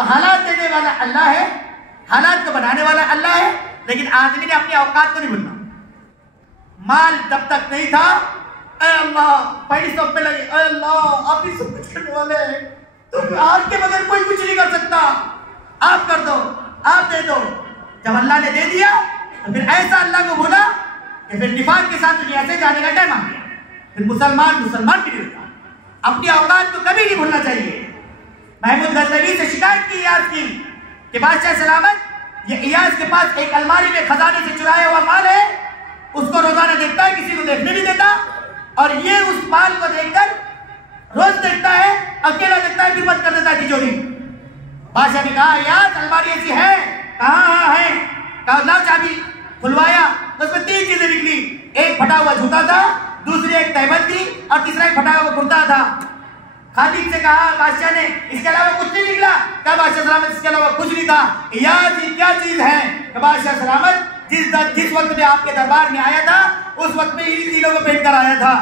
तो हालात देने वाला अल्लाह है, हालात को बनाने वाला अल्लाह है, लेकिन आदमी ने अपने औकात को नहीं भूलना। माल तब तक नहीं था, ऐ अल्लाह पहली सब पे लगे, ऐ अल्लाह आप ही सब कुछ करने वाले हैं, तुम आपके बगैर कोई कुछ नहीं कर सकता, आप कर दो, आप दे दो। जब अल्लाह ने दे दिया तो फिर ऐसा अल्लाह को बोला कि फिर निफाक के साथ दुनिया से जाने का टाइम आ गया। फिर मुसलमान भी नहीं होता। अपनी औकात को कभी नहीं भूलना चाहिए। महमूद गजनवी से शिकायत की इयाज की कि बादशाह सलामत, ये इयाज के पास एक अलमारी में खजाने से चुराया हुआ माल है, उसको रोजाना देखता है, किसी को देखने नहीं देता, और ये उस माल को देखकर रोज देखता है, अकेला देखता है, फिर बंद कर देता है तिजोरी। बादशाह ने कहा इयाज अलमारी ऐसी है? कहाँ है? कहा लाओ चाबी। खुलवाया तो उसमें 3 चीजें निकली, एक फटा हुआ जूता था, दूसरी एक तहबत थी, और तीसरा एक फटा हुआ कुर्ता था। खादिम से कहा बादशाह ने इसके अलावा कुछ नहीं निकला? कहा बादशाह सलामत इसके अलावा कुछ नहीं था। यार ये क्या चीज है? बादशाह सलामत जिस वक्त में आपके दरबार में आया था उस वक्त में इन्हीं चीजों को पहन कर आया था,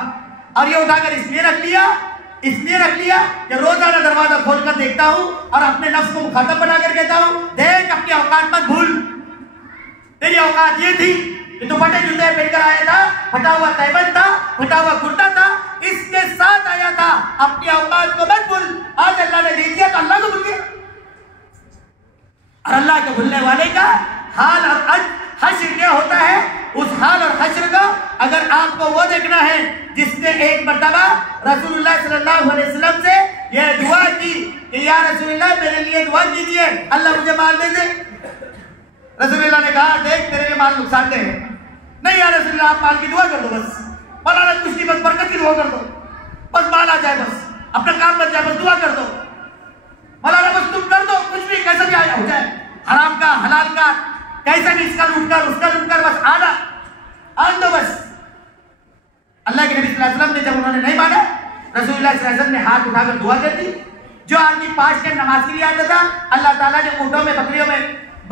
और ये उठाकर इसलिए रख लिया कि रोजाना दरवाजा खोलकर देखता हूं और अपने नफ्स को मुखातब बनाकर कहता हूं देख अपनी औकात मत भूल। तेरी औकात ये थी कि तू फटे जूते पहनकर आया था, फटा हुआ तहबत था, फटा हुआ कुर्ता था, इसके साथ आया था, अपनी औकात को मत भूल। आज अल्लाह ने दे दिया तो अल्लाह को भूल गया। और अल्लाह को भूलने वाले का हाल और हश्र क्या होता है, उस हाल और हश्र का अगर आपको वो देखना है जिसने एक मर्तबा रसूलुल्लाह सल्लल्लाहु अलैहि वसल्लम से यह दुआ की कि या रसूलुल्लाह मेरे लिए दुआ कीजिए, अल्लाह मुझे माल दे दे। रसूलुल्लाह ने कहा देख तेरे लिए माल नुकसान है, नहीं या रसूलुल्लाह आप माल की दुआ कर दो, बस मौलाना कुछ नहीं, बस बरकत की दुआ कर दो, बस माल आ जाए, बस अपना काम बन जाए, बस दुआ कर दो मौलाना, बस तुम कर दो, कुछ भी कैसा भी आया हो जाए, हराम का हलाल का कैसा भी, इसका लूटकर उसका लूटकर, बस आन दो बस। अल्लाह के नबी सल्लल्लाहु अलैहि वसल्लम ने जब उन्होंने नहीं माना, रसूलुल्लाह सल्लल्लाहु अलैहि वसल्लम ने हाथ उठाकर दुआ कर दी। जो आदमी 5 टाइम नमाज के लिए आता था, अल्लाह ताला ने ऊँटों में बकरियों में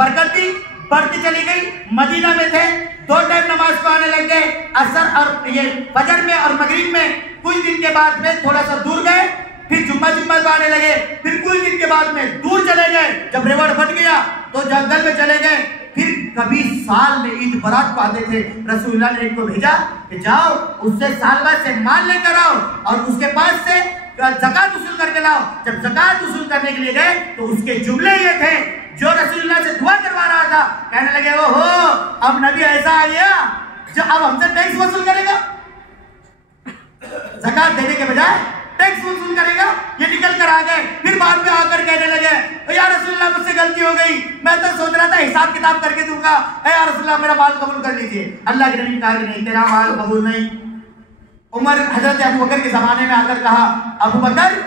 बरकत दी, बढ़ती चली गई। मदीना में थे, 2 टाइम नमाज को आने लग गए, असर और ये फजर में और मगरिब में। कुछ दिन के बाद में थोड़ा सा दूर गए, फिर जुम्मा को आने लगे, फिर कुछ दिन के बाद में दूर चले गए। जब रेवड़ बन गया तो जंगल में चले गए। फिर कभी साल में ईद बरात को आते थे, रसूलुल्लाह ने इनको भेजा कि जाओ उससे साल बाद से माल लेकर आओ और उसके पास से ज़कात वसूल करके लाओ। जब ज़कात वसूल करने के लिए गए तो उसके जुमले ये थे, जो रसूलुल्लाह से दुआ करवा रहा था, कहने लगे ओहो अब नबी ऐसा आ गया जो अब हमसे टैक्स वसूल करेगा, ज़कात देने के बजाय टैक्स वसूल करेगा। ये निकल कर आ गए। फिर बाद में आकर कहने लगे या रसूलुल्लाह मुझसे गलती हो गई, मैं तो सोच रहा था हिसाब किताब करके दूंगा, या रसूलुल्लाह मेरा माल कबूल कर लीजिए। अल्लाह के नबी ने कहा कि नहीं, तेरा माल कबूल नहीं। उमर हजरत अबू बकर के जमाने में आकर कहा अबू बकर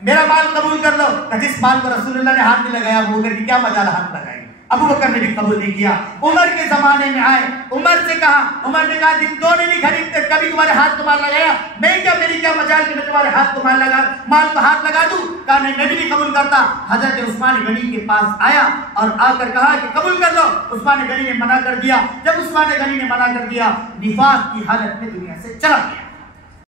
मेरा माल कबूल कर लो। जिस माल को रसूलुल्लाह ने हाथ में लगाया अबू बकर की क्या मजाल हाथ लगाएंगे, अबू बकर ने भी कबूल नहीं किया। उमर के जमाने में आए, उमर से कहा, उमर ने कहा जिन दो ने नहीं खरीदते कभी तुम्हारे हाथ को माल लगाया, मैं क्या, मेरी क्या मजाल कि मैं तुम्हारे हाथ को माल को हाथ लगा दूं। कहा नहीं मैं भी नहीं कबूल करता। हजरत उस्मान गनी के पास आया और आकर कहा कि कबूल कर लो। उस्मान गनी ने मना कर दिया। जब उस्मान गनी ने मना कर दिया, निफाक की हालत में दुनिया से चला गया।